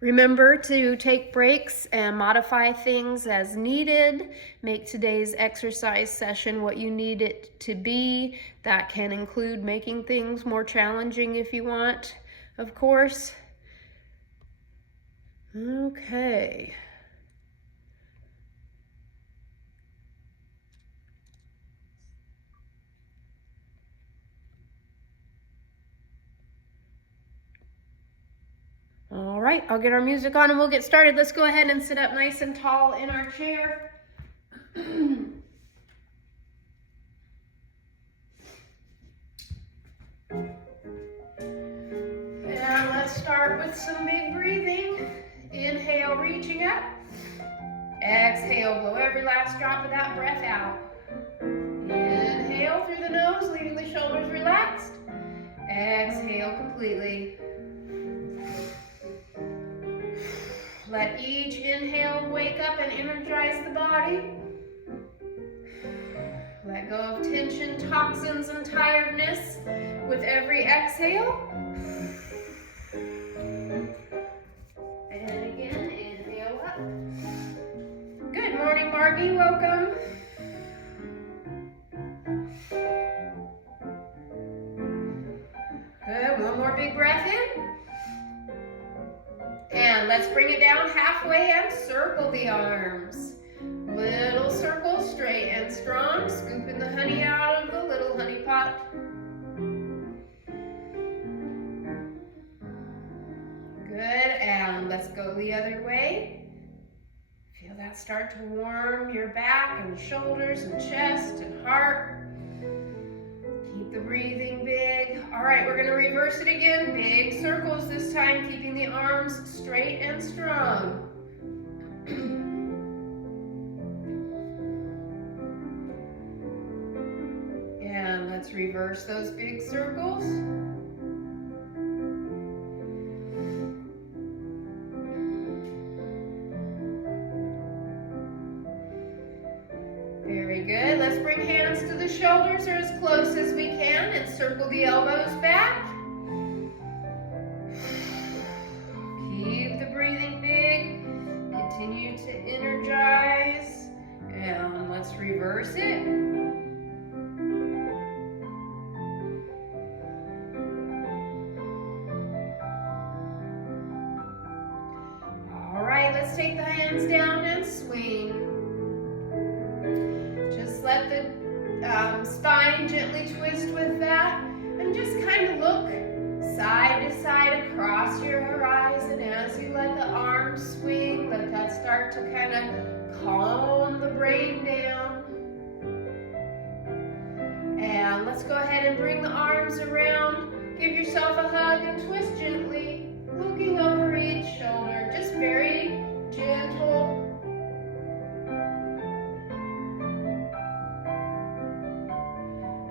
Remember to take breaks and modify things as needed. Make today's exercise session what you need it to be. That can include making things more challenging if you want, of course. Okay. All right, I'll get our music on and we'll get started. Let's go ahead and sit up nice and tall in our chair. And let's start with some big breathing. Inhale, reaching up. Exhale, blow every last drop of that breath out. Inhale through the nose, leaving the shoulders relaxed. Exhale completely. Let each inhale wake up and energize the body. Let go of tension, toxins, and tiredness with every exhale. And again, inhale up. Good morning, Margie. Welcome. Good. One more big breath in. And let's bring it down halfway and circle the arms. Little circle, straight and strong, scooping the honey out of the little honey pot. Good, and let's go the other way. Feel that start to warm your back and shoulders and chest and heart. Keep the breathing big. All right, we're gonna reverse it again. Big circles this time, keeping the arms straight and strong. And let's reverse those big circles. Very good. Let's bring hands to the shoulders or as close as we can and circle the elbows back. Keep the breathing big. Continue to energize. And let's reverse it. All right, let's take the hands down and swing. Just let the spine gently twist with that and just kind of look side to side across your horizon as you let the arms swing. Let that start to kind of calm the brain down. And let's go ahead and bring the arms around. Give yourself a hug and twist gently, looking over each shoulder. Just very gentle.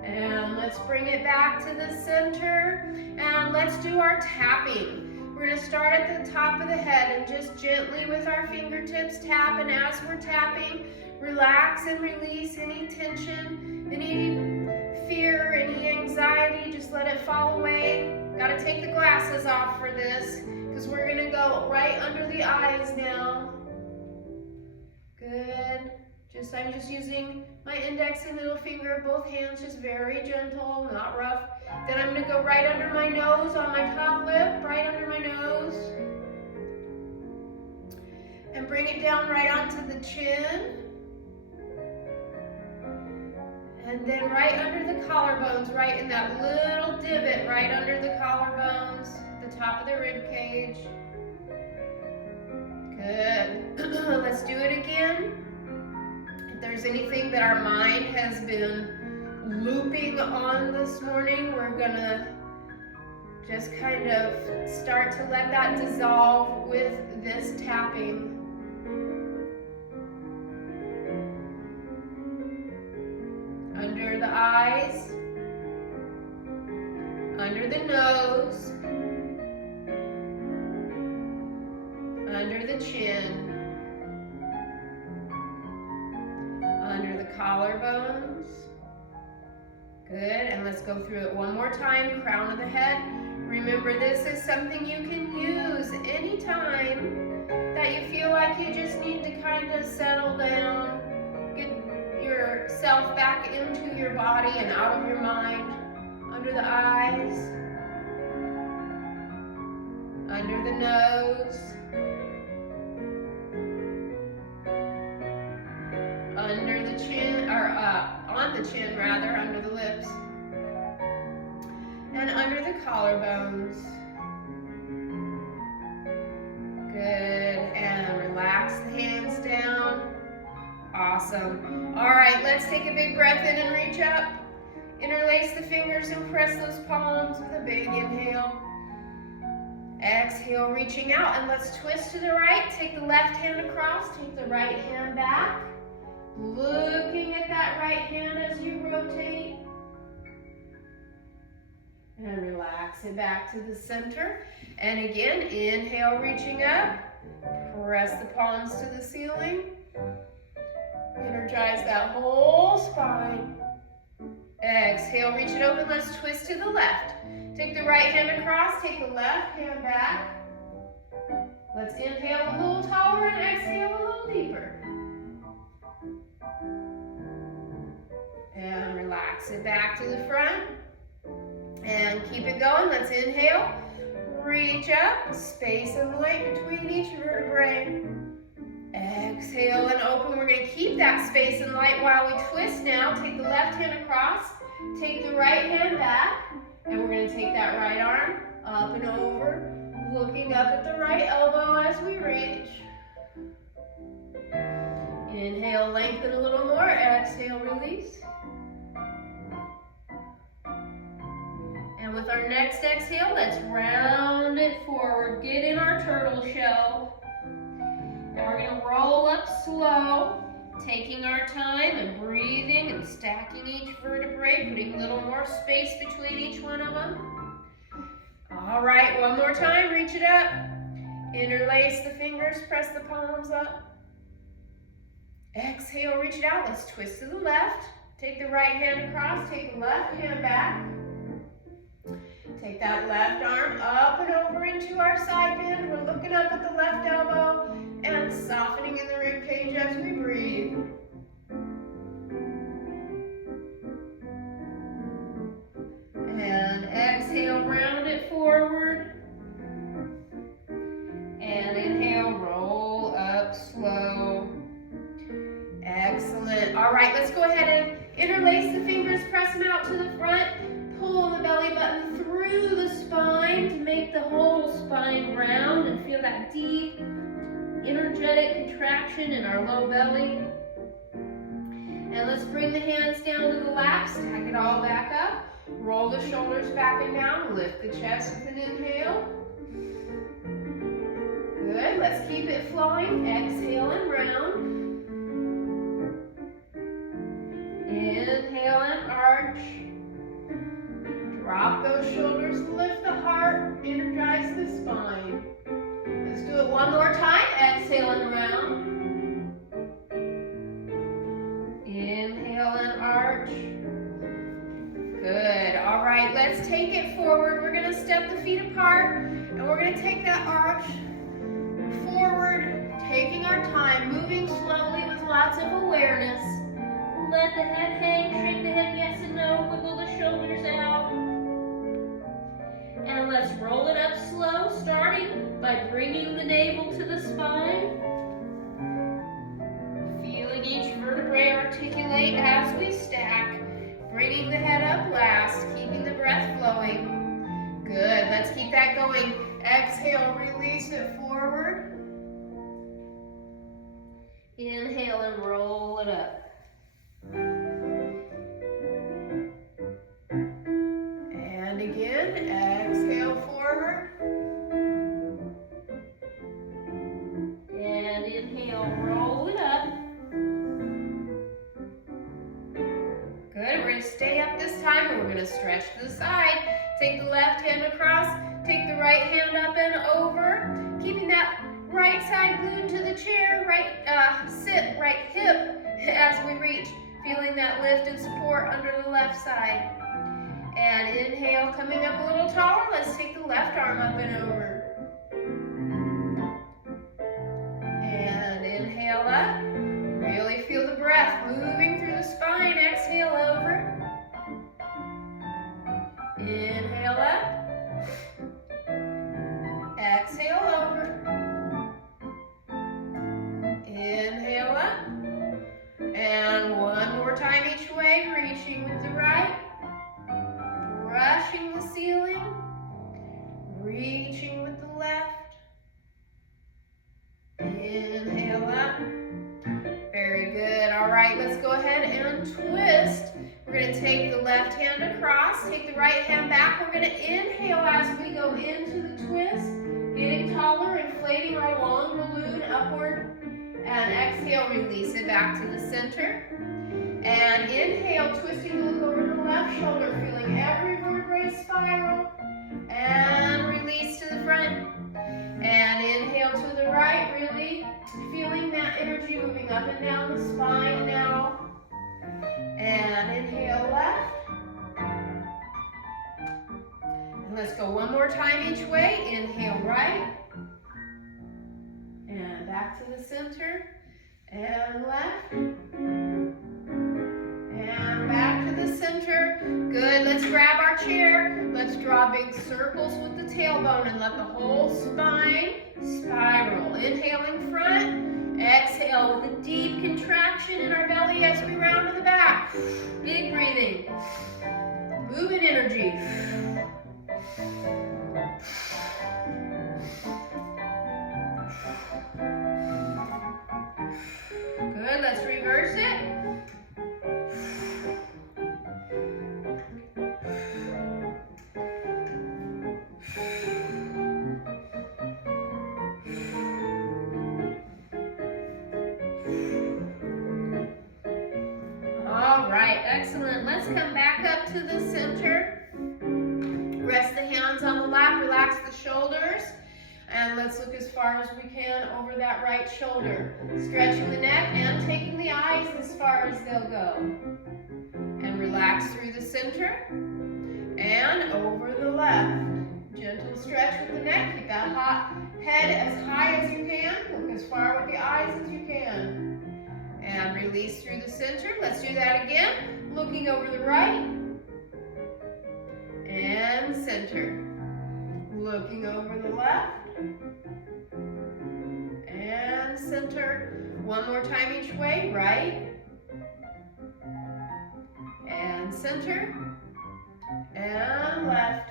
And let's bring it back to the center and let's do our tapping. We're going to start at the top of the head and just gently with our fingertips tap, and as we're tapping, relax and release any tension, any fear, any anxiety, just let it fall away. Got to take the glasses off for this because we're going to go right under the eyes now. Good. I'm just using my index and middle finger, both hands, just very gentle, not rough. Then I'm going to go right under my nose, on my top lip, right under my nose. And bring it down right onto the chin. And then right under the collarbones, right in that little divot, right under the collarbones, the top of the rib cage. Good. Let's do it again. If there's anything that our mind has been looping on this morning, we're gonna just kind of start to let that dissolve with this tapping. Under the eyes, under the nose, under the chin, under the collarbones. Good, and let's go through it one more time. Crown of the head. Remember, this is something you can use anytime. yourself back into your body and out of your mind. Under the eyes, under the nose, under the chin, or on the chin rather, under the lips, and under the collarbones. Good, and relax the hands down. Awesome. All right, let's take a big breath in and reach up. Interlace the fingers and press those palms with a big inhale. Exhale, reaching out, and let's twist to the right. Take the left hand across, take the right hand back. Looking at that right hand as you rotate. And relax it back to the center. And again, inhale, reaching up. Press the palms to the ceiling. Energize that whole spine. Exhale, reach it open. Let's twist to the left. Take the right hand across, take the left hand back. Let's inhale a little taller and exhale a little deeper. And relax it back to the front. And keep it going. Let's inhale. Reach up. Space and light between each vertebrae. Exhale and open. We're going to keep that space and light while we twist now. Take the left hand across. Take the right hand back. And we're going to take that right arm up and over. Looking up at the right elbow as we reach. Inhale, lengthen a little more. Exhale, release. And with our next exhale, let's round it forward. Get in our turtle shell. And we're going to roll up slow, taking our time and breathing and stacking each vertebrae, putting a little more space between each one of them. All right, one more time. Reach it up. Interlace the fingers, press the palms up. Exhale, reach it out. Let's twist to the left. Take the right hand across, take the left hand back. Take that left arm up and over into our side bend. We're looking up at the left elbow and softening in the rib cage as we breathe. And exhale, round it forward. And inhale, roll up slow. Excellent. All right, let's go ahead and interlace the fingers, press them out to the front. Pull the belly button through the spine to make the whole spine round and feel that deep, energetic contraction in our low belly. And let's bring the hands down to the lap, stack it all back up. Roll the shoulders back and down, lift the chest with an inhale. Good, let's keep it flowing. Exhale and round. Inhale and arch. Drop those shoulders, lift the heart, energize the spine. Let's do it one more time. Exhale and round. Inhale and arch. Good. All right, let's take it forward. We're going to step the feet apart, and we're going to take that arch forward, taking our time, moving slowly with lots of awareness. Let the head hang, shake the head yes and no, wiggle the shoulders out. And let's roll it up slow, starting by bringing the navel to the spine. Feeling each vertebrae articulate as we stack. Bringing the head up last, keeping the breath flowing. Good, let's keep that going. Exhale, release it forward. Inhale and roll it up. And again, exhale forward. And inhale, roll it up. Good, we're going to stay up this time and we're going to stretch to the side. Take the left hand across, take the right hand up and over, keeping that right side glued to the chair, sit, right hip as we reach, feeling that lift and support under the left side. And inhale, coming up a little taller, let's take the left arm up and over. And inhale up, really feel the breath moving through the spine to take the left hand across, take the right hand back. We're going to inhale as we go into the twist, getting taller, inflating our long balloon upward. And exhale, release it back to the center. And inhale, twisting to look over the left shoulder, feeling every vertebrae spiral. And release to the front. And inhale to the right, really feeling that energy moving up and down the spine now. And inhale left. And let's go one more time each way. Inhale right. And back to the center. And left. And back to the center. Good. Let's grab our chair. Let's draw big circles with the tailbone and let the whole spine spiral. Inhaling front. Exhale with a deep contraction in our belly as we round to the back. Big breathing. Moving energy. Good, let's reverse it. All right, excellent. Let's come back up to the center. Rest the hands on the lap, relax the shoulders. And let's look as far as we can over that right shoulder. Stretching the neck and taking the eyes as far as they'll go. And relax through the center and over the left. Gentle stretch with the neck. Keep that hot head as high as you can. Look as far with the eyes as you can. And release through the center. Let's do that again. Looking over the right. And center. Looking over the left. And center. One more time each way. Right. And center. And left.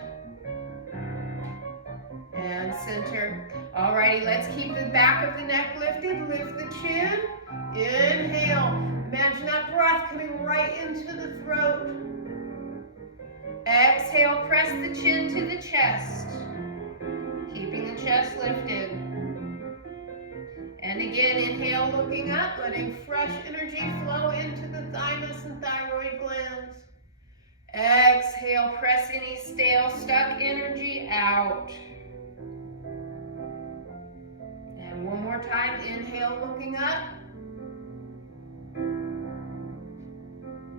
And center. Alrighty, let's keep the back of the neck lifted. Lift the chin. Inhale. Imagine that breath coming right into the throat. Exhale, press the chin to the chest. Keeping the chest lifted. And again, inhale, looking up, letting fresh energy flow into the thymus and thyroid glands. Exhale, press any stale, stuck energy out. And one more time, inhale, looking up.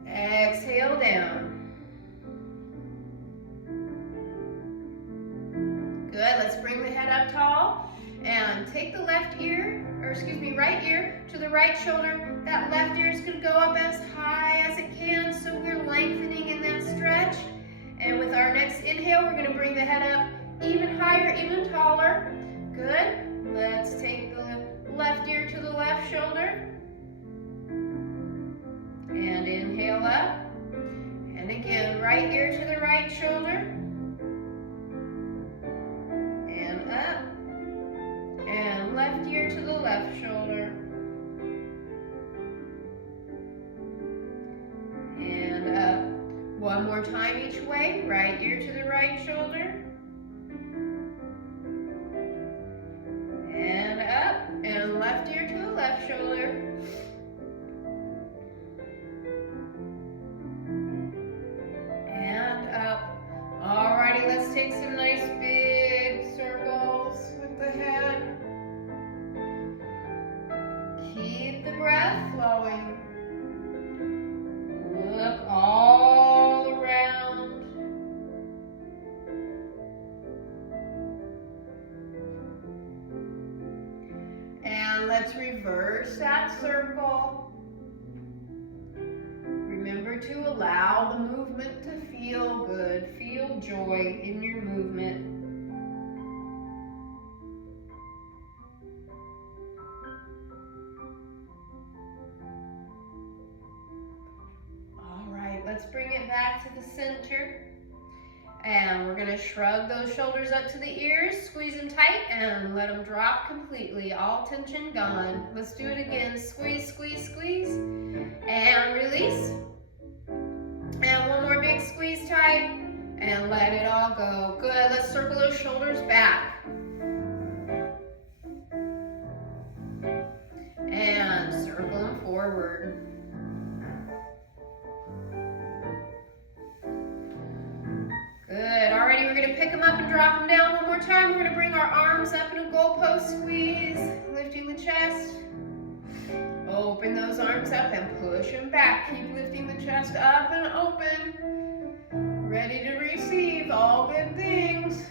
Exhale down. Good, let's bring the head up tall and take the right ear to the right shoulder. That left ear is going to go up as high as it can, so we're lengthening in that stretch. And with our next inhale, we're going to bring the head up even higher, even taller. Good. Let's take the left ear to the left shoulder. And inhale up. And again, right ear to the right shoulder. And up. And left ear to the left shoulder. And up. One more time each way. Right ear to the right shoulder. And up. And left ear to the left shoulder. And up. Alrighty, let's take some nice big circles with the head. Keep the breath flowing. Look all around. And let's reverse that circle. Remember to allow the movement to feel good. Feel joy in your movement. All right, let's bring it back to the center. And we're going to shrug those shoulders up to the ears, squeeze them tight, and let them drop completely. All tension gone. Let's do it again. Squeeze, squeeze, squeeze. And release. And Inhale, one more big squeeze tight, and let it all go. Good, let's circle those shoulders back. And circle them forward. Good, alrighty, we're gonna pick them up and drop them down one more time. We're gonna bring our arms up in a goalpost squeeze, lifting the chest. Open those arms up and push them back. Keep lifting the chest up and open. Ready to receive all good things.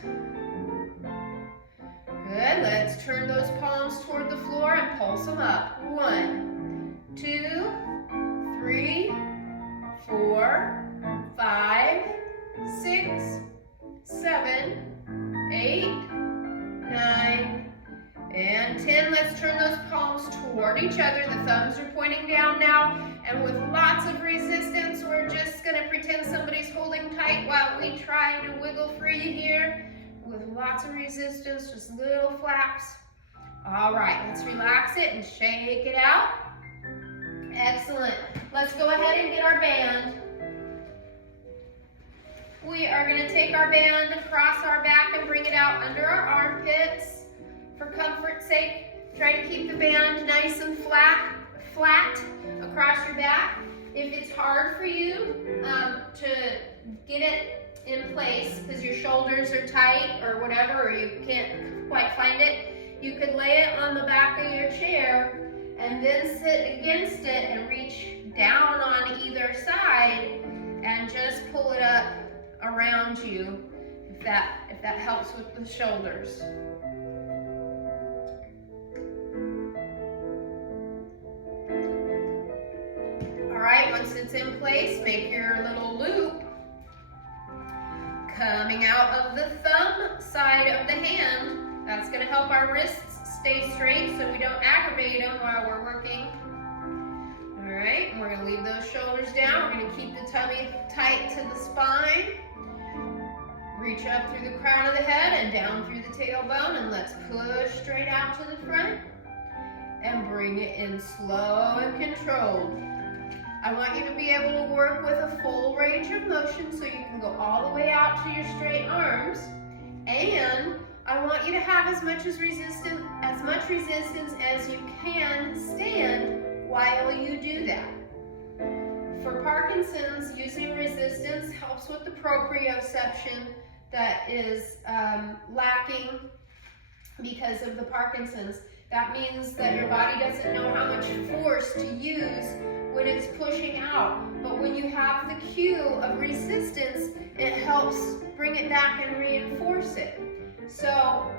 Good, let's turn those palms toward the floor and pulse them up. 1, 2, 3, 4, 5, 6, 7, 8, 9, and 10. Let's turn those palms toward each other. The thumbs are pointing down now. And with lots of resistance, we're just going to pretend somebody's holding tight while we try to wiggle free here. With lots of resistance, just little flaps. All right, let's relax it and shake it out. Excellent. Let's go ahead and get our band. We are going to take our band across our back and bring it out under our armpits. For comfort's sake, try to keep the band nice and flat across your back. If it's hard for you to get it in place because your shoulders are tight or whatever, or you can't quite find it, you could lay it on the back of your chair and then sit against it and reach down on either side and just pull it up around you if that helps with the shoulders. All right, once it's in place, make your little loop coming out of the thumb side of the hand. That's going to help our wrists stay straight so we don't aggravate them while we're working. All right, we're going to leave those shoulders down. We're going to keep the tummy tight to the spine. Reach up through the crown of the head and down through the tailbone, and let's push straight out to the front and bring it in slow and controlled. I want you to be able to work with a full range of motion so you can go all the way out to your straight arms, and I want you to have as much resistance as you can stand while you do that. For Parkinson's, using resistance helps with the proprioception that is lacking because of the Parkinson's. That means that your body doesn't know how much force to use when it's pushing out. But when you have the cue of resistance, it helps bring it back and reinforce it. So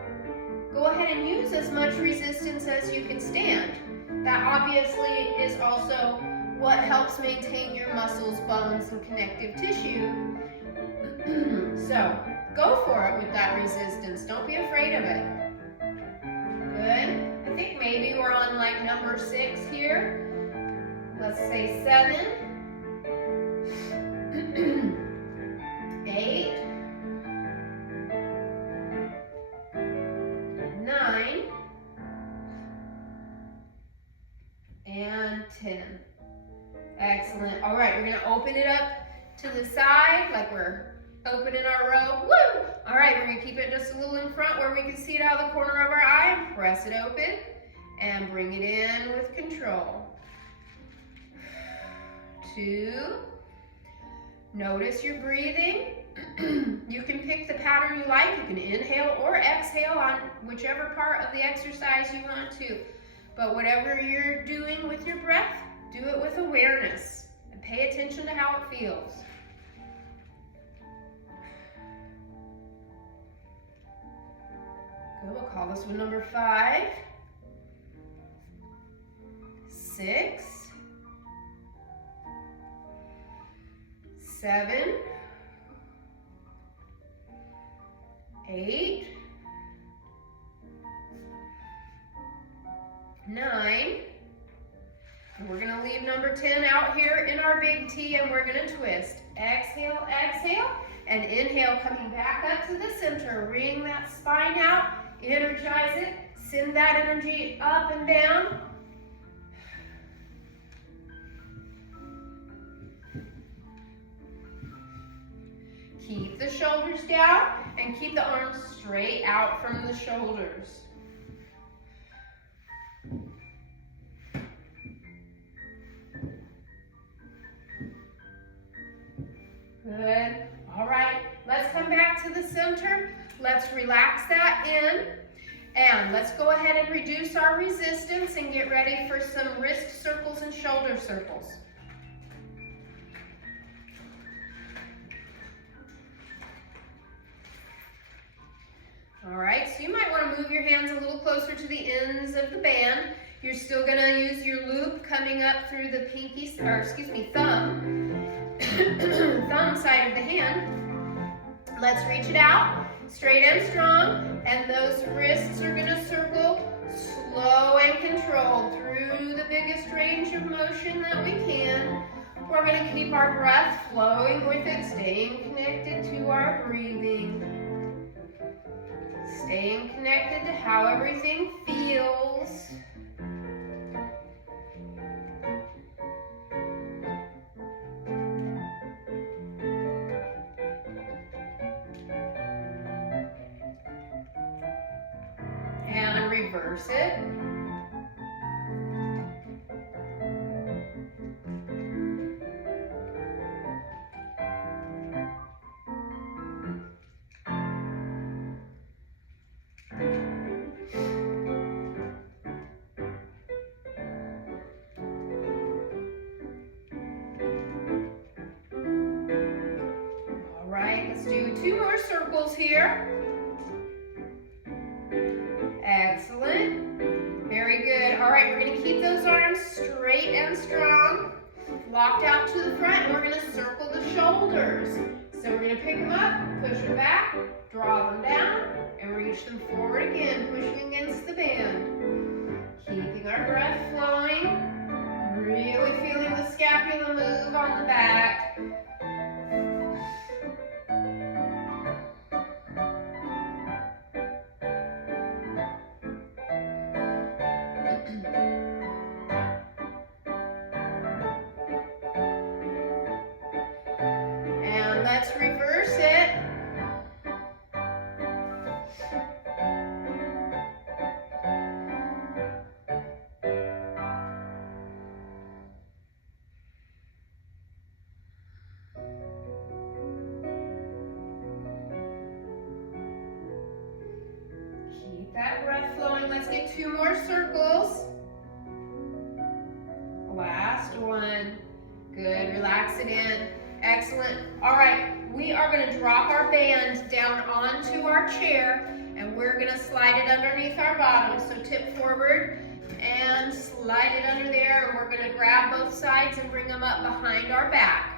go ahead and use as much resistance as you can stand. That obviously is also what helps maintain your muscles, bones, and connective tissue. So go for it with that resistance. Don't be afraid of it. Good. I think maybe we're on like number 6 here. Let's say 7, 8, 9, and 10. Excellent. All right, we're going to open it up to the side like we're opening our robe. Woo! All right, we're going to keep it just a little in front where we can see it out of the corner of our eye. Press it open and bring it in with control. 2. Notice your breathing. You can pick the pattern you like. You can inhale or exhale on whichever part of the exercise you want to. But whatever you're doing with your breath, do it with awareness and pay attention to how it feels. Good, we'll call this one number 5, 6, 7, 8, 9, and we're going to leave number 10 out here in our big T, and we're going to twist. Exhale, exhale, and inhale, coming back up to the center. Wring that spine out, energize it, send that energy up and down. keep the shoulders down and keep the arms straight out from the shoulders. Good. All right, let's come back to the center. Let's relax that in. And let's go ahead and reduce our resistance and get ready for some wrist circles and shoulder circles. All right, so you might want to move your hands a little closer to the ends of the band. You're still going to use your loop coming up through the thumb side of the hand. Let's reach it out, straight and strong, and those wrists are going to circle slow and controlled through the biggest range of motion that we can. We're going to keep our breath flowing with it, staying connected to our breathing, staying connected to how everything feels. And reverse it. All right, let's do 2 more circles here. Excellent. Very good. All right, we're going to keep those arms straight and strong, locked out to the front, and we're going to circle the shoulders. So we're going to pick them up, push them back, draw them down, and reach them forward again, pushing against the band. Keeping our breath flowing, really feeling the scapula move on the back. Let's reverse it. Keep that breath flowing. Let's get 2 more circles. Last one. Good, relax it in. Excellent. All right, we are going to drop our band down onto our chair, and we're going to slide it underneath our bottom. So tip forward and slide it under there, and we're going to grab both sides and bring them up behind our back.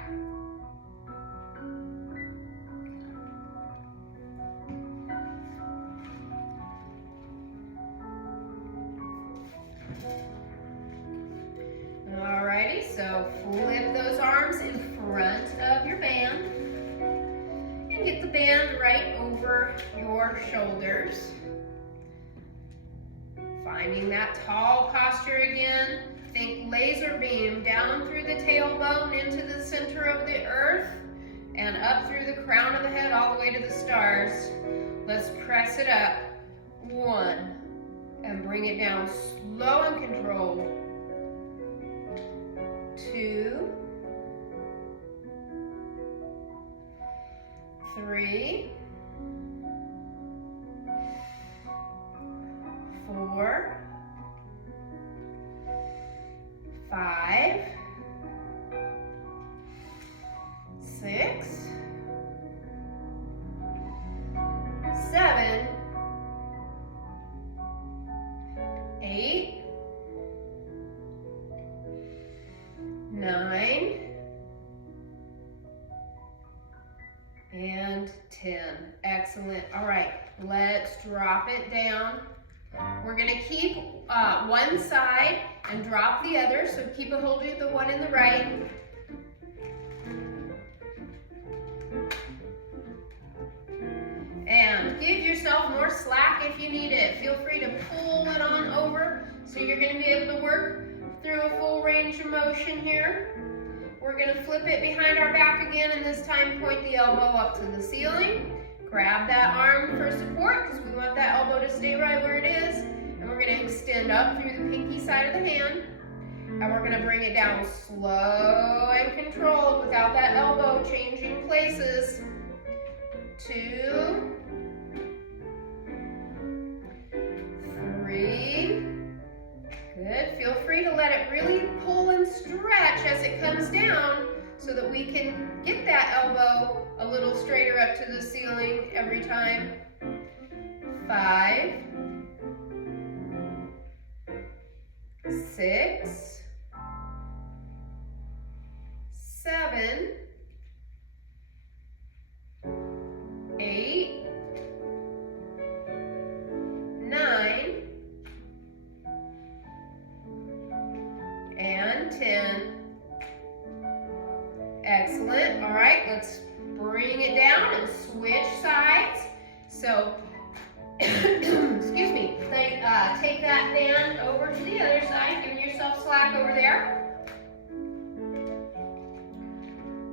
Alrighty, so flip those arms in front of your band and get the band right over your shoulders. Finding that tall posture again. Think laser beam down through the tailbone into the center of the earth and up through the crown of the head all the way to the stars. Let's press it up. 1, and bring it down slow and controlled. 2, 3, 4, 5, 6, 7, 8, 9, and 10. Excellent. All right, let's drop it down. We're going to keep one side and drop the other, so keep a hold of the one in the right. And give yourself more slack if you need it. Feel free to pull it on over, so you're going to be able to work through a full range of motion here. We're gonna flip it behind our back again, and this time point the elbow up to the ceiling. Grab that arm for support because we want that elbow to stay right where it is. And we're gonna extend up through the pinky side of the hand. And we're gonna bring it down slow and controlled without that elbow changing places. 2, 3. Good. Feel free to let it really pull and stretch as it comes down so that we can get that elbow a little straighter up to the ceiling every time. 5, 6, 7, 8, 9, and 10. Excellent. All right, let's bring it down and switch sides. So, excuse me, take that band over to the other side, giving yourself slack over there.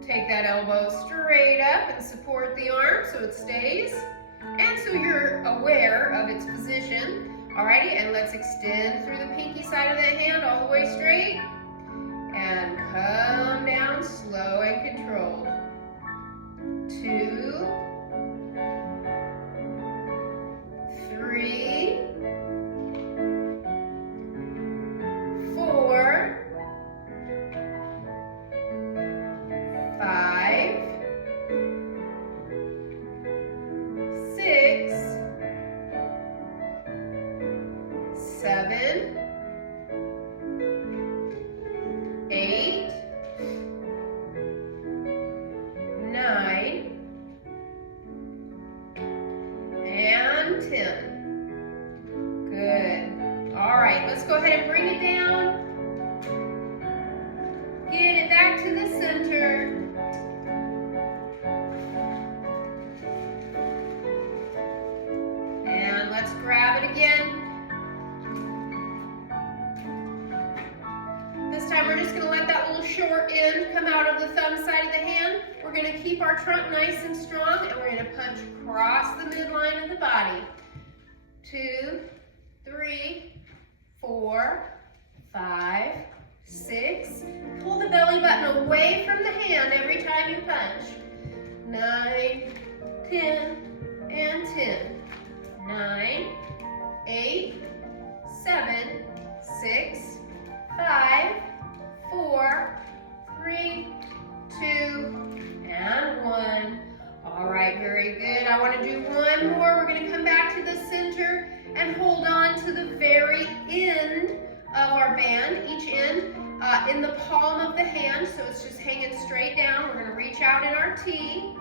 Take that elbow straight up and support the arm so it stays. And so you're aware of its position. Alrighty, and let's extend through the pinky side of that hand all the way straight. And come down slow and controlled. 2, 3, 4, 5, 6, 7, 8, 9, and 10. Good. All right, let's go ahead and bring it down. Get it back to the center. And let's grab it again. This time we're just going to let that little short end come out of the thumb side of the hand. We're going to keep our trunk nice and strong, and we're going to punch across the midline of the body. 2, 3, 4, 5, 6. Pull the belly button away from the hand every time you punch. 9, 10, and 10. 9, 8, 7, 6, 5, 4, 3, 2, and 1. All right, very good. I want to do one more. We're going to come back to the center and hold on to the very end of our band, each end in the palm of the hand, so it's just hanging straight down. We're going to reach out in our T,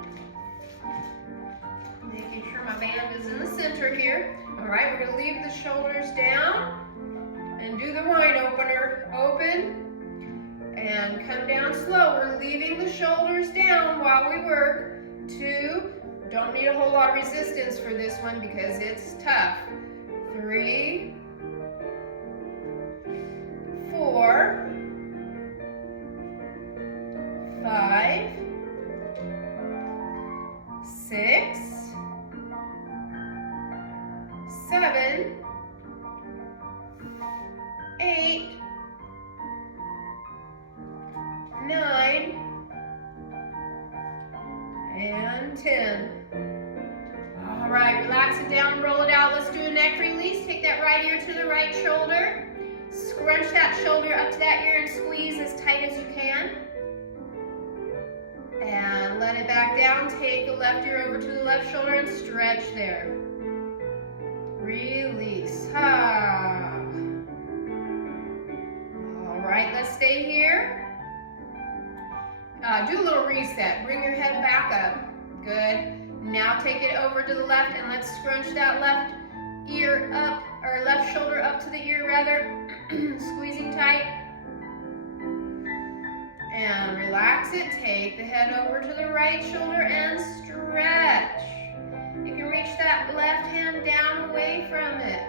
making sure my band is in the center here. All right, we're going to leave the shoulders down and do the wine opener. Open and come down slow. We're leaving the shoulders down while we work. 2, don't need a whole lot of resistance for this one because it's tough. 3, 4, 5, 6, 7, 8, 9, and 10. All right, relax it down, roll it out. Let's do a neck release. Take that right ear to the right shoulder. Scrunch that shoulder up to that ear and squeeze as tight as you can. And let it back down. Take the left ear over to the left shoulder and stretch there. Release. Ah. All right, let's stay here. Do a little reset. Bring your head back up. Good. Now take it over to the left and let's scrunch that left ear up, or left shoulder up to the ear rather. Squeezing tight. And relax it. Take the head over to the right shoulder and stretch. You can reach that left hand down away from it.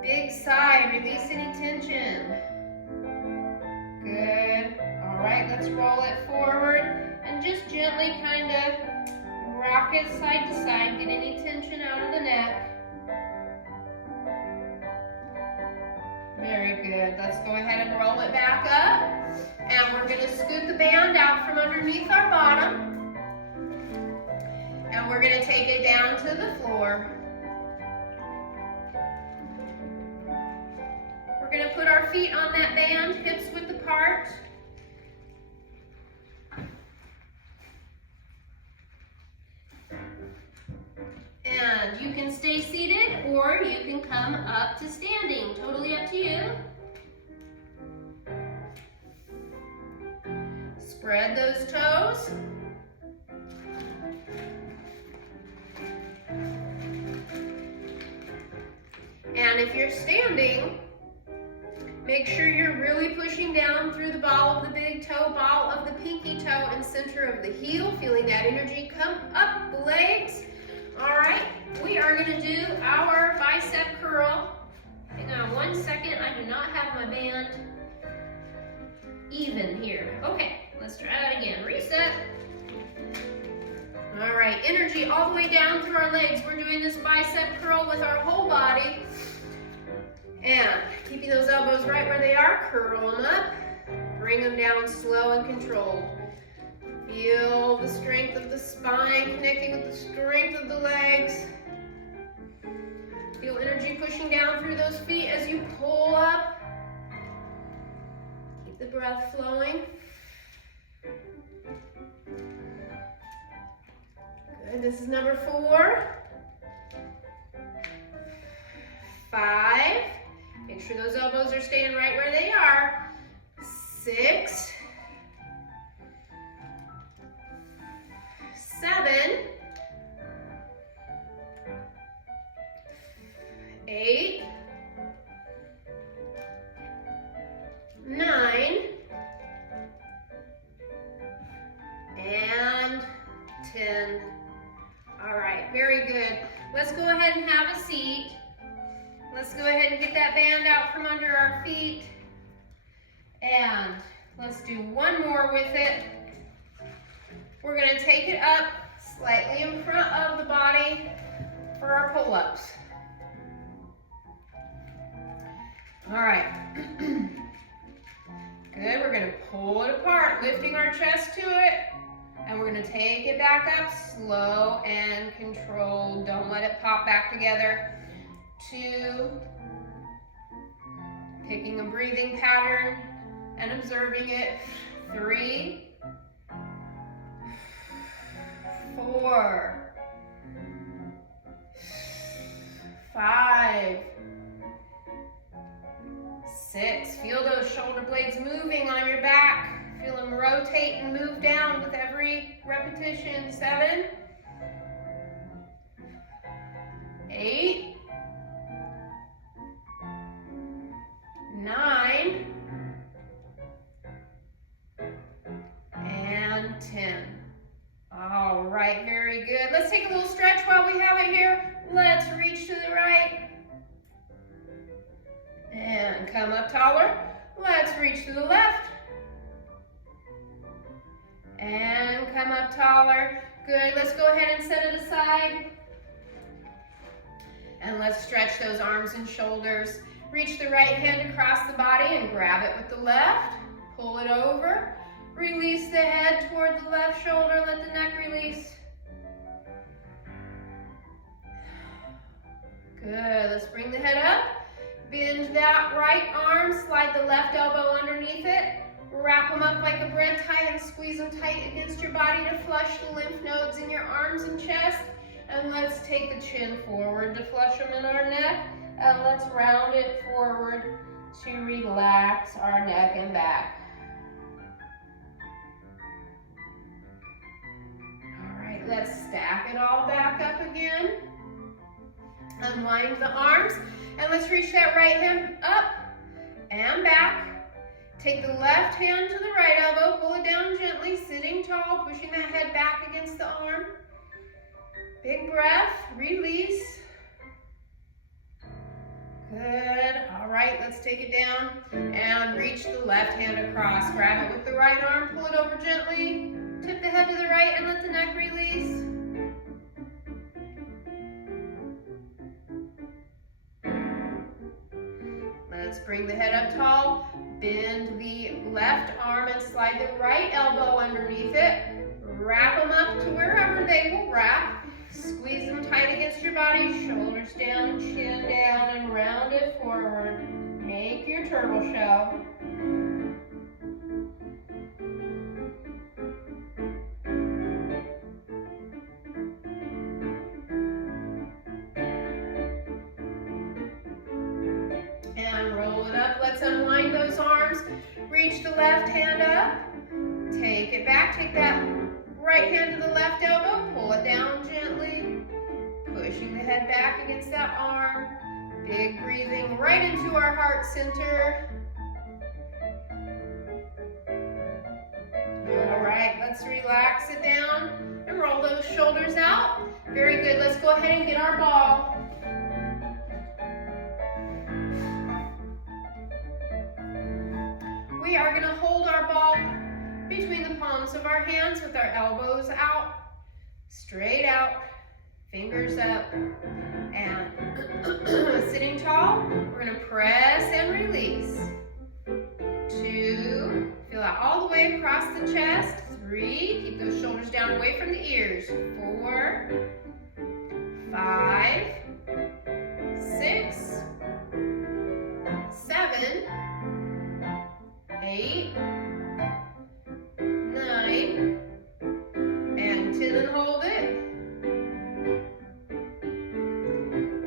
Big sigh. Release any tension. Good. All right, let's Let's roll it forward and just gently kind of rock it side to side. Get any tension out of the neck. Very good. Let's go ahead and roll it back up. And we're going to scoot the band out from underneath our bottom. And we're going to take it down to the floor. We're going to put our feet on that band, hips width apart. And you can stay seated or you can come up to standing. Totally up to you. Spread those toes. And if you're standing, make sure you're really pushing down through the ball of the big toe, ball of the pinky toe, and center of the heel, feeling that energy come up the legs. All right, we are going to do our bicep curl. Hang on 1 second, I do not have my band even here. Okay, let's try that again. Reset. All right, energy all the way down through our legs. We're doing this bicep curl with our whole body. And keeping those elbows right where they are, curl them up. Bring them down slow and controlled. Feel the strength of the spine connecting with the strength of the legs. Feel energy pushing down through those feet as you pull up. Keep the breath flowing. Good, this is number 4. 5. Make sure those elbows are staying right where they are. 6. 7. 8. 9. And 10. All right, very good. Let's go ahead and have a seat. Let's go ahead and get that band out from under our feet. And let's do one more with it. We're going to take it up slightly in front of the body for our pull-ups. All right. Good, we're going to pull it apart, lifting our chest to it. And we're going to take it back up, slow and controlled. Don't let it pop back together. 2. Picking a breathing pattern and observing it. 3. 4. 5. 6. Feel those shoulder blades moving on your back. Feel them rotate and move down with every repetition. 7. 8. 9. And 10. All right, very good. Let's take a little stretch while we have it here. Let's reach to the right. And come up taller. Let's reach to the left. And come up taller. Good, let's go ahead and set it aside. And let's stretch those arms and shoulders. Reach the right hand across the body and grab it with the left. Pull it over. Release the head toward the left shoulder. Let the neck release. Good, let's bring the head up. Bend that right arm. Slide the left elbow underneath it. Wrap them up like a bread tie and squeeze them tight against your body to flush the lymph nodes in your arms and chest. And let's take the chin forward to flush them in our neck. And let's round it forward to relax our neck and back. All right, let's stack it all back up again. Unwind the arms. And let's reach that right hand up and back. Take the left hand to the right elbow, pull it down gently, sitting tall, pushing that head back against the arm. Big breath, release. Good, all right. right, let's take it down and reach the left hand across. Grab it with the right arm, pull it over gently, tip the head to the right and let the neck release. Let's bring the head up tall, bend the left arm and slide the right elbow underneath it. Wrap them up to wherever they will wrap. Squeeze them tight against your body, shoulders down, chin down, and round it forward. Make your turtle shell. And roll it up. Let's unwind those arms. Reach the left hand up. Take it back. Take that right hand to the left elbow. Pull it down gently. Pushing the head back against that arm. Big breathing right into our heart center. All right, let's relax it down and roll those shoulders out. Very good. Let's go ahead and get our ball. We are going to hold our ball between the palms of our hands with our elbows out, straight out, fingers up, and sitting tall. We're going to press and release. 2, feel out all the way across the chest. 3, keep those shoulders down away from the ears. 4, 5, 6, 7, 8, 9, and 10, and hold it.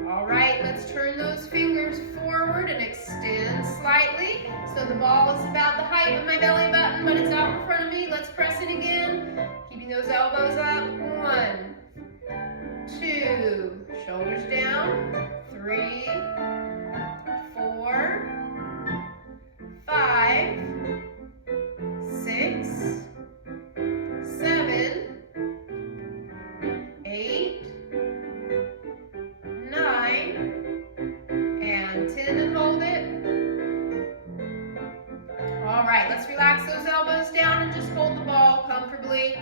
All right, let's turn those fingers forward and extend slightly. So the ball is about the height of my belly button, but it's out in front of me. Let's press it again. Keeping those elbows up. 1, 2, shoulders down. 3, 4, 5, 6, 7, 8, 9, and 10, and hold it. All right, let's relax those elbows down and just hold the ball comfortably.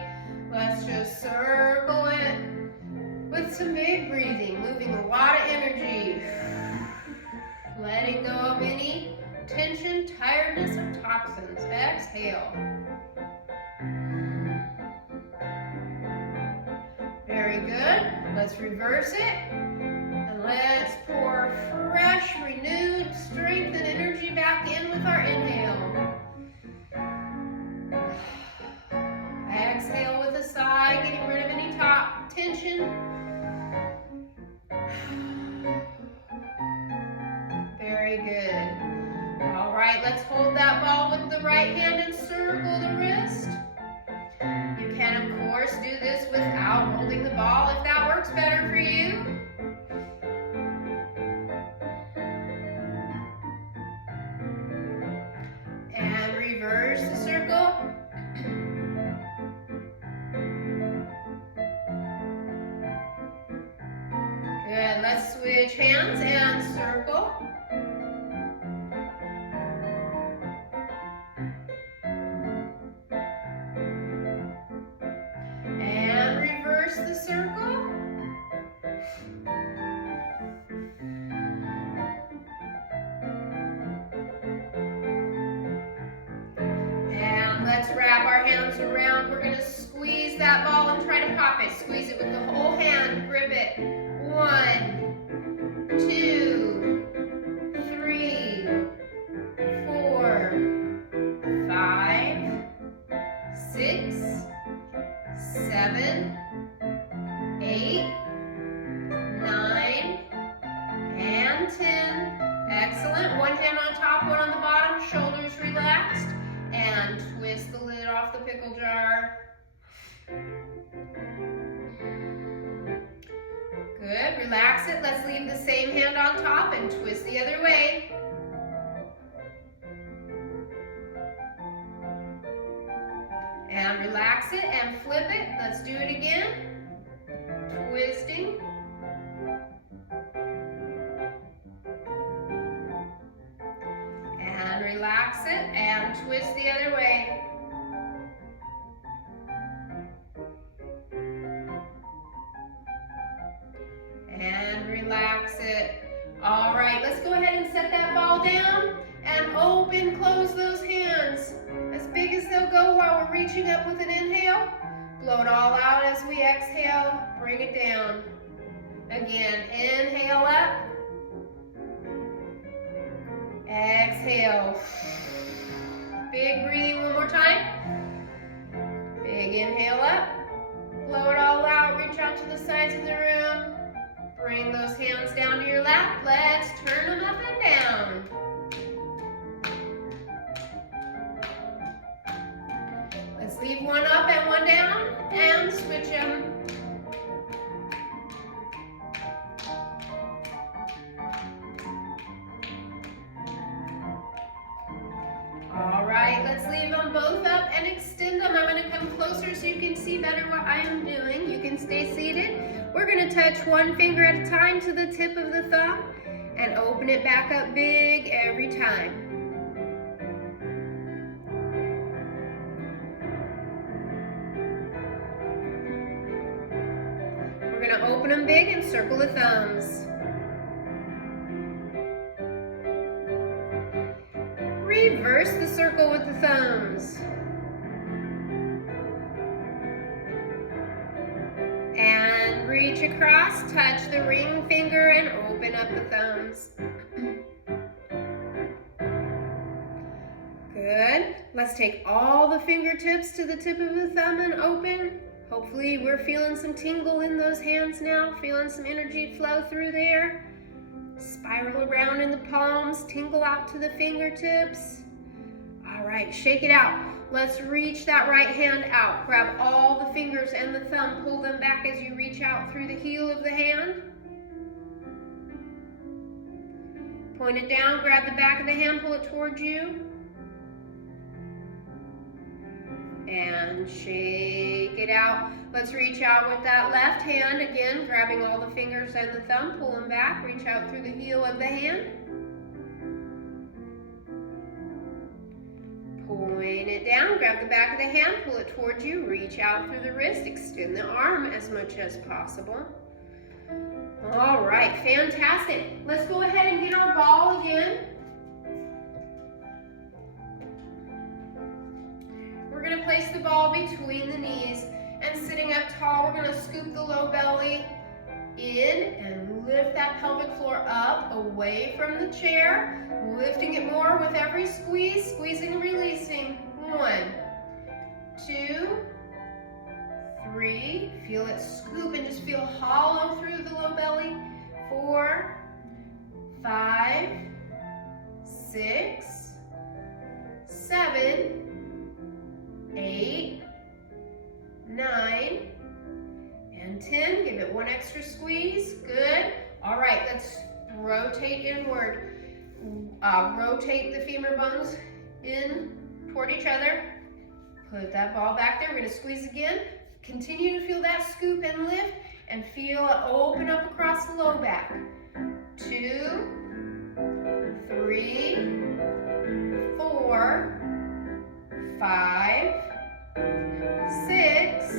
Let's just circle it with some big breathing, moving a lot of energy. Letting go of any tension, tiredness, or toxins. Exhale. Very good. Let's reverse it. And let's pour fresh, renewed strength and energy back in with our inhale. Exhale with a sigh, getting rid of any top tension. Very good. All right, let's hold that ball with the right hand and circle the wrist. You can, of course, do this without holding the ball if that works better for you. And reverse the circle. Good, let's switch hands and circle. And reverse the circle. And let's wrap our hands around. We're going to squeeze that ball and try to pop it. Squeeze it with the whole hand. Grip it. 1, 2, 3, 4, 5, 6, 7, 8, 9, and 10. Excellent. One hand on top, one on the bottom, shoulders relaxed, and twist the lid off the pickle jar. Good, relax it. Let's leave the same hand on top and twist the other way. And relax it and flip it. Let's do it again. Twisting. relax it, and twist the other way. And relax it. All right, let's go ahead and set that ball down and open, close those hands. As big as they'll go while we're reaching up with an inhale. Blow it all out as we exhale. Bring it down. Again, inhale up. Exhale. Big breathing one more time. Big inhale up. Blow it all out. Reach out to the sides of the room. Bring those hands down to your lap. Let's turn them up and down. Let's leave one up and one down and switch them. All right, let's leave them both up and extend them. I'm going to come closer so you can see better what I am doing. You can stay seated. We're going to touch one finger at a time to the tip of the thumb and open it back up big every time. We're going to open them big and circle the thumbs. Reverse the circle with the thumbs. And reach across, touch the ring finger and open up the thumbs. Good. Let's take all the fingertips to the tip of the thumb and open. Hopefully we're feeling some tingle in those hands now, feeling some energy flow through there. Spiral around in the palms, tingle out to the fingertips. All right, shake it out. Let's reach that right hand out. Grab all the fingers and the thumb, pull them back as you reach out through the heel of the hand. Point it down, grab the back of the hand, pull it towards you. And shake it out. Let's reach out with that left hand again, grabbing all the fingers and the thumb, pull them back, reach out through the heel of the hand. Point it down, grab the back of the hand, pull it towards you, reach out through the wrist, extend the arm as much as possible. All right, fantastic. Let's go ahead and get our ball again. We're going to place the ball between the knees, and sitting up tall, we're going to scoop the low belly in and lift that pelvic floor up away from the chair, lifting it more with every squeeze, squeezing and releasing. 1, 2, 3, feel it scoop and just feel hollow through the low belly. 4, 5, 6, 7, 8, 9, and 10. Give it one extra squeeze. Good. All right, let's rotate inward. Rotate the femur bones in toward each other. Put that ball back there. We're going to squeeze again. Continue to feel that scoop and lift, and feel it open up across the low back. 2, 3, 4, 5, 6,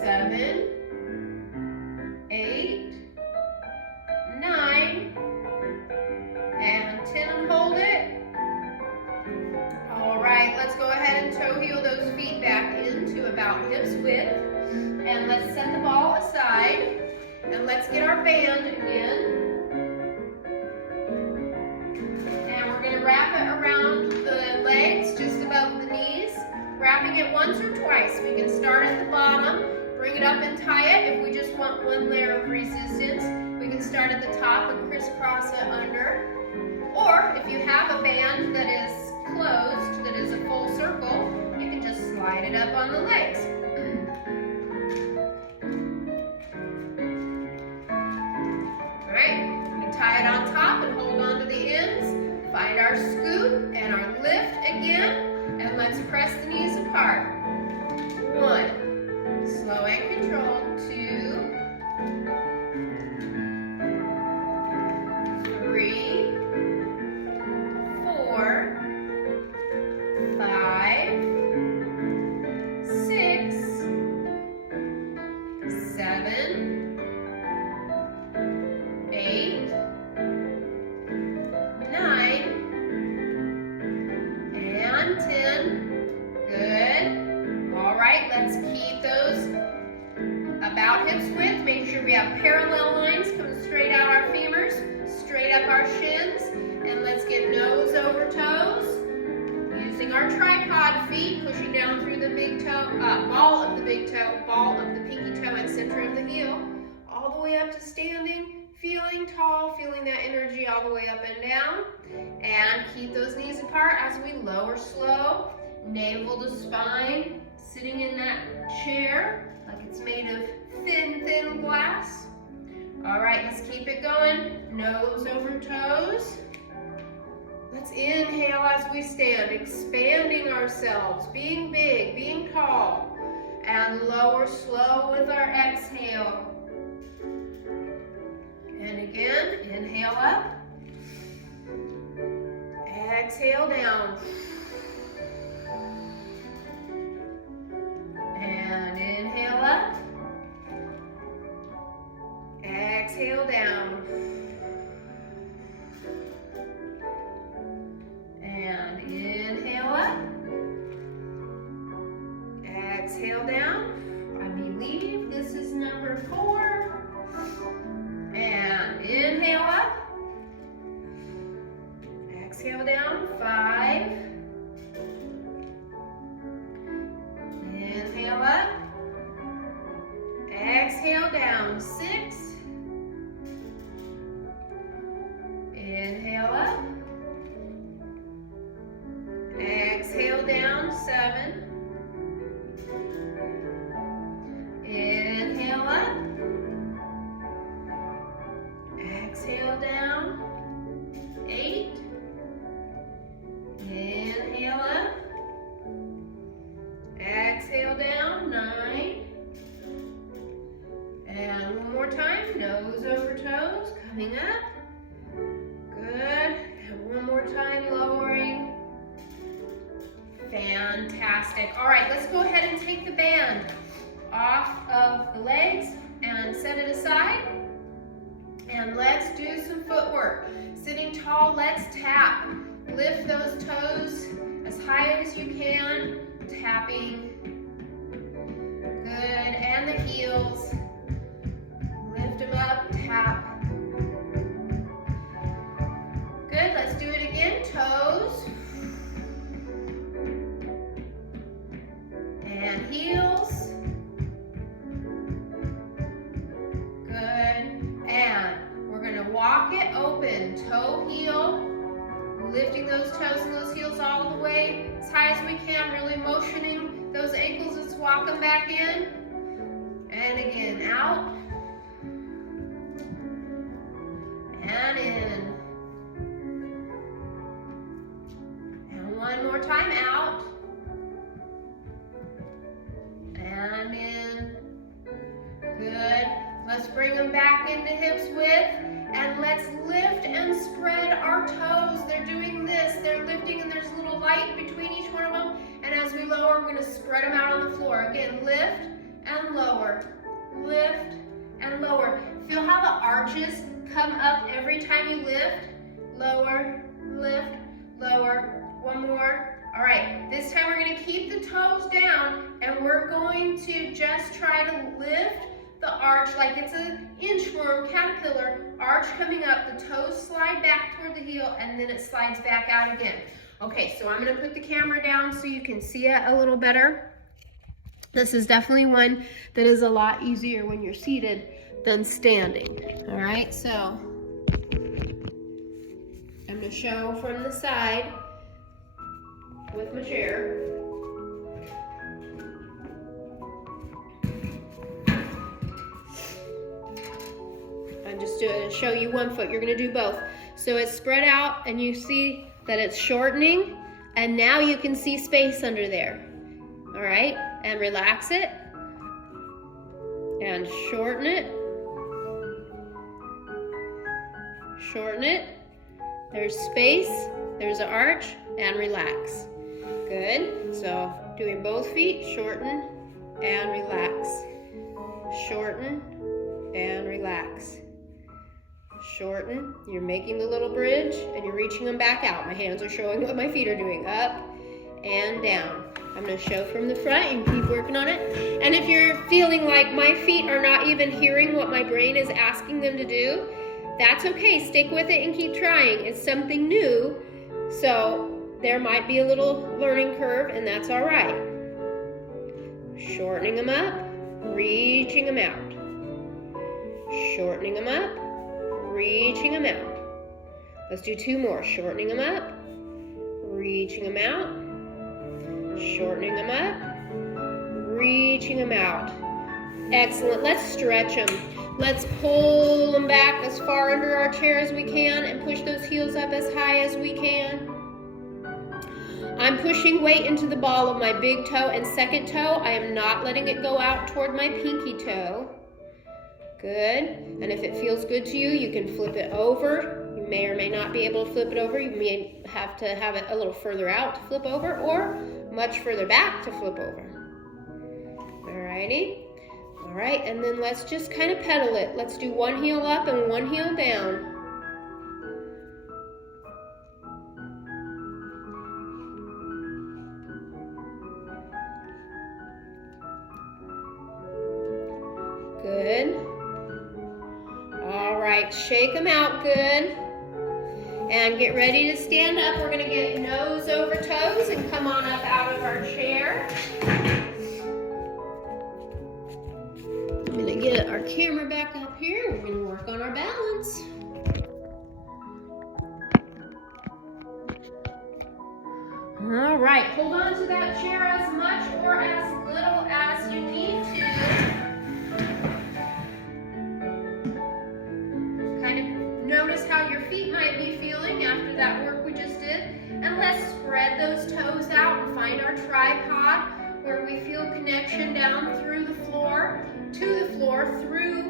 7, 8, 9, and 10, and hold it. All right, let's go ahead and toe heel those feet back into about hips width. And let's set the ball aside. And let's get our band again. And we're going to wrap it around the legs, just above the knees. Wrapping it once or twice. We can start at the bottom, bring it up and tie it. If we just want one layer of resistance, we can start at the top and crisscross it under. Or if you have a band that is closed, that is a full circle, you can just slide it up on the legs. Alright, we can tie it on top and hold on to the ends. Find our scoop and our lift again. And let's press the knees apart. 1, slow and controlled. 2, 3, 4, right, parallel lines coming straight out our femurs, straight up our shins, and let's get nose over toes. Using our tripod feet, pushing down through the big toe, ball of the big toe, ball of the pinky toe, and center of the heel, all the way up to standing, feeling tall, feeling that energy all the way up and down. And keep those knees apart as we lower slow, navel to spine, sitting in that chair like it's made of thin glass. All right, let's keep it going. Nose over toes. Let's inhale as we stand, expanding ourselves, being big, being tall, and lower slow with our exhale. And again, inhale up, exhale down, and inhale up, exhale down. And inhale up, exhale down. I believe this is number 4. And inhale up, exhale down, 5. Inhale up, exhale down, 6. Inhale up, exhale down, 7. Inhale up, exhale down, 8. Inhale up, exhale down, 9. And one more time, nose over toes, coming up. Good. And one more time, lowering. Fantastic. All right, let's go ahead and take the band off of the legs and set it aside. And let's do some footwork. Sitting tall, let's tap. Lift those toes as high as you can, tapping. Good, and the heels. Lift them up, tap. Good, let's do it again. Toes. And heels. Good. And we're going to walk it open. Toe, heel. Lifting those toes and those heels all the way as high as we can. Really motioning those ankles. Let's walk them back in. And again, out. And in. And one more time, out. And in. Good. Let's bring them back into hips width. And let's lift and spread our toes. They're doing this. They're lifting and there's a little light between each one of them. And as we lower, we're going to spread them out on the floor. Again, lift and lower. Lift and lower. Feel how the arches come up every time you lift. Lower, lift, lower. One more. All right, this time we're going to keep the toes down and we're going to just try to lift the arch like it's an inchworm, caterpillar, arch coming up, the toes slide back toward the heel, and then it slides back out again. Okay, so I'm going to put the camera down so you can see it a little better. This is definitely one that is a lot easier when you're seated than standing. All right, so I'm going to show from the side with my chair. I'm just going to show you one foot. You're going to do both. So it's spread out and you see that it's shortening, and now you can see space under there. All right, and relax it and shorten it. Shorten it. There's space, there's an arch, and relax. Good. So doing both feet, shorten and relax. Shorten and relax. Shorten. You're making the little bridge and you're reaching them back out. My hands are showing what my feet are doing. Up and down. I'm going to show from the front. You can keep working on it. And if you're feeling like my feet are not even hearing what my brain is asking them to do, that's okay. Stick with it and keep trying. It's something new, so there might be a little learning curve, and that's all right. Shortening them up, reaching them out. Shortening them up, reaching them out. Let's do 2 more. Shortening them up, reaching them out. Shortening them up, reaching them out. Excellent. Let's stretch them. Let's pull them back as far under our chair as we can and push those heels up as high as we can. I'm pushing weight into the ball of my big toe and second toe. I am not letting it go out toward my pinky toe. Good. And if it feels good to you, you can flip it over. You may or may not be able to flip it over. You may have to have it a little further out to flip over, or much further back to flip over. Alrighty. All right, and then let's just kind of pedal it. Let's do 1 heel up and 1 heel down. Good. All right, shake them out good. And get ready to stand up. We're gonna get nose over toes and come on up out of our chair. I'm gonna get our camera back up here. We're gonna work on our balance. All right, hold on to that chair as much or as little as you need to. Kind of notice how your feet might be feeling after that work we just did. And let's spread those toes out and find our tripod where we feel connection down through the floor, to the floor, through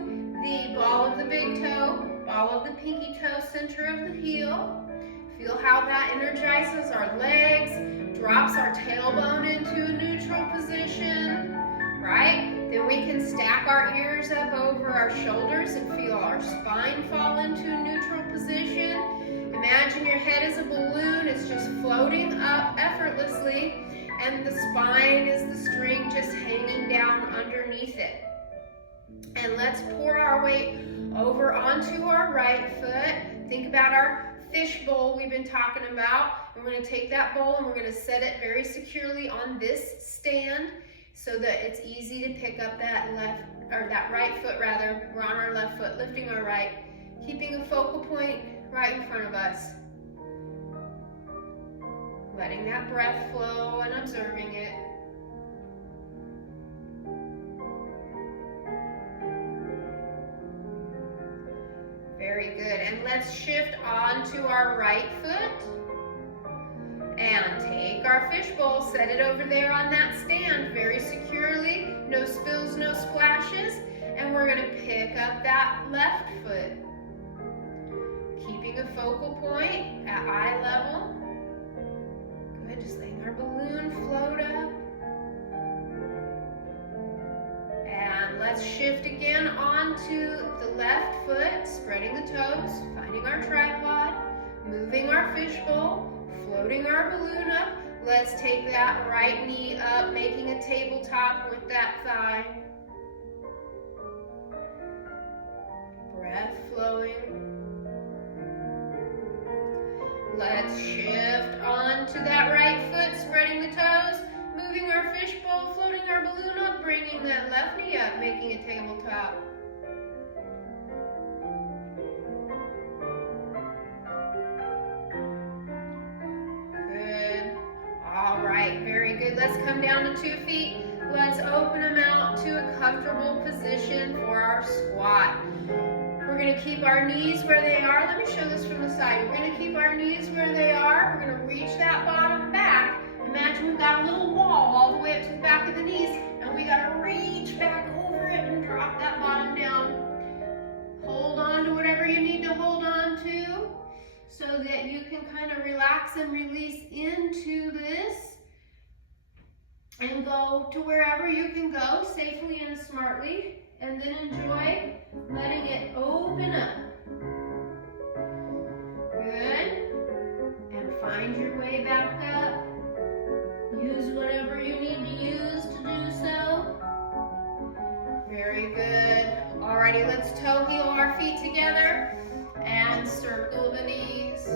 the ball of the big toe, ball of the pinky toe, center of the heel. Feel how that energizes our legs, drops our tailbone into a neutral position, right? Then we can stack our ears up over our shoulders and feel our spine fall into a neutral position. Imagine your head is a balloon, it's just floating up effortlessly, and the spine is the string just hanging down underneath it. And let's pour our weight over onto our right foot. Think about our fish bowl we've been talking about. And we're going to take that bowl and we're going to set it very securely on this stand so that it's easy to pick up that right foot rather. We're on our left foot, lifting our right, keeping a focal point right in front of us. Letting that breath flow and observing it. Very good. And let's shift onto our right foot and take our fishbowl, set it over there on that stand very securely. No spills, no splashes. And we're going to pick up that left foot. Keeping a focal point at eye level. Good. Just letting our balloon float up. And let's shift again onto the left foot, spreading the toes, finding our tripod, moving our fishbowl, floating our balloon up. Let's take that right knee up, making a tabletop with that thigh. Breath flowing. Let's shift onto that right foot, spreading the toes, moving our fishbowl, floating our balloon up, bringing that left knee up, making a tabletop. Good. All right, very good. Let's come down to 2 feet. Let's open them out to a comfortable position for our squat. We're going to keep our knees where they are. Let me show this from the side. We're going to keep our knees where they are. We're going to reach that bottom back. Imagine we've got a little wall all the way up to the back of the knees, and we got to reach back over it and drop that bottom down. Hold on to whatever you need to hold on to so that you can kind of relax and release into this and go to wherever you can go safely and smartly, and then enjoy letting it open up. Good. And find your way back up. Use whatever you need to use to do so. Very good. Alrighty, let's toe heel our feet together and circle the knees.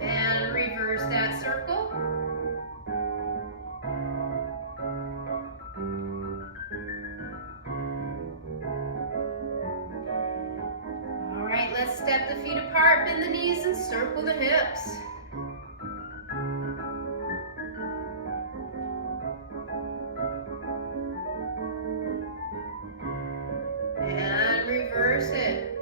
And reverse that circle. Alright, let's step the feet apart, bend the knees, and circle the hips. And reverse it.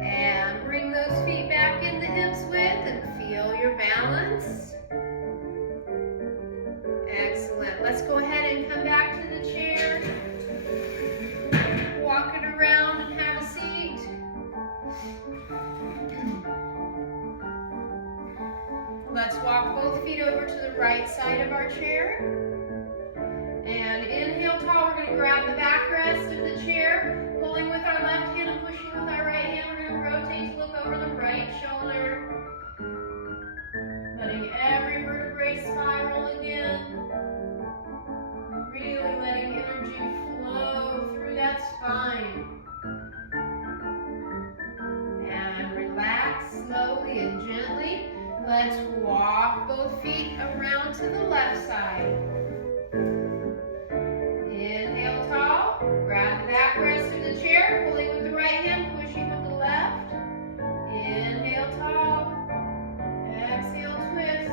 And bring those feet back into hips width and feel your balance. Excellent. Let's go ahead and come back to the chair. Walk it around and have a seat. Let's walk both feet over to the right side of our chair. And inhale tall, we're going to grab the backrest of the chair, pulling with our left hand and pushing with our right hand. We're going to rotate to look over the right shoulder. Letting every vertebrae spiral again. Really letting energy flow through that spine. And relax slowly and gently. Let's walk both feet around to the left side. Inhale tall. Grab the backrest of the chair, pulling with the right hand, pushing with the left. Inhale tall. Exhale twist.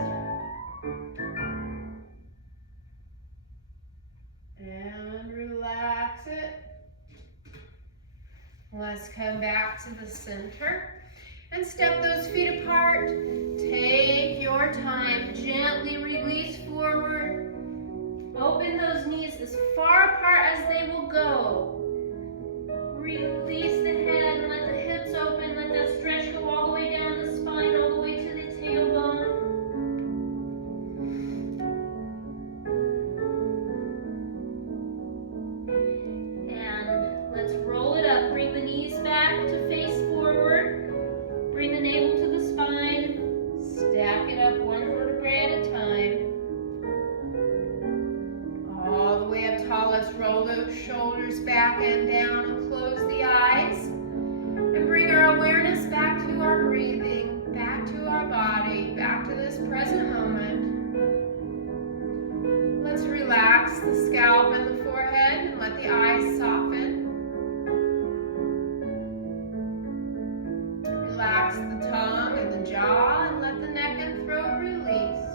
And relax it. Let's come back to the center. And step those feet apart. Take your time. Gently release forward. Open those knees as far apart as they will go. Release the head and let the hips open. Let that stretch go all the way down the spine, all the way to the tailbone. And let's roll it up. Bring the knees back to face forward. Bring the navel to the spine, stack it up one vertebrae at a time. All the way up tall, let's roll those shoulders back and down and close the eyes. And bring our awareness back to our breathing, back to our body, back to this present moment. Let's relax the scalp and the forehead and let the eyes soften. Relax the tongue and the jaw and let the neck and throat release.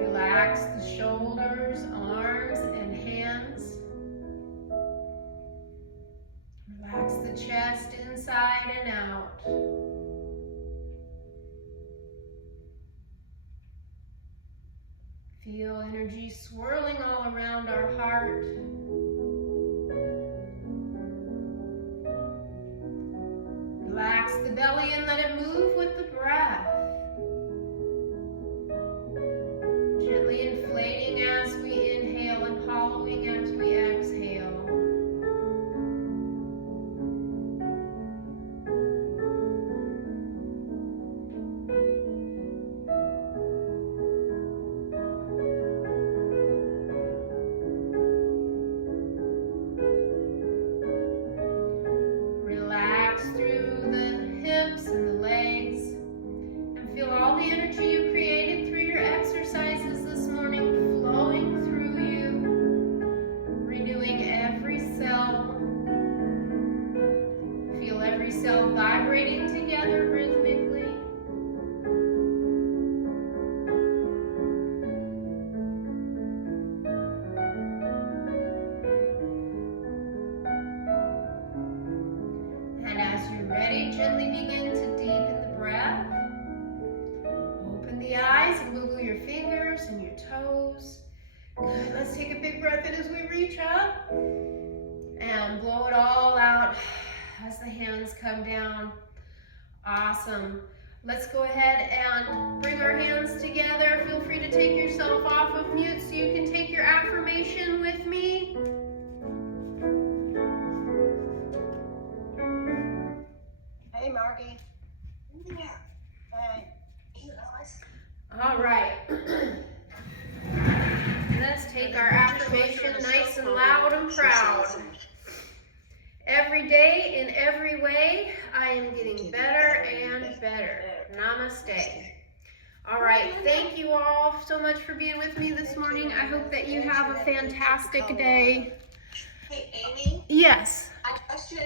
Relax the shoulders, arms, and hands. Relax the chest inside and out. Feel energy swirling all around our heart. Relax the belly and let it move with the breath. Gently inflating as we inhale and hollowing as we exhale. Relax through the hips and the legs and feel all the energy you created through your exercises this morning flowing through you, renewing every cell. Feel every cell vibrating together rhythmically. Gently begin to deepen the breath. Open the eyes and wiggle your fingers and your toes. Good. Let's take a big breath in as we reach up and blow it all out as the hands come down. Awesome. Let's go ahead and bring our hands together. Feel free to take yourself off of mute. All right. Let's take our affirmation nice and loud and proud. Every day, in every way, I am getting better and better. Namaste. All right, thank you all so much for being with me this morning. I hope that you have a fantastic day. Hey, Amy? Yes. I asked you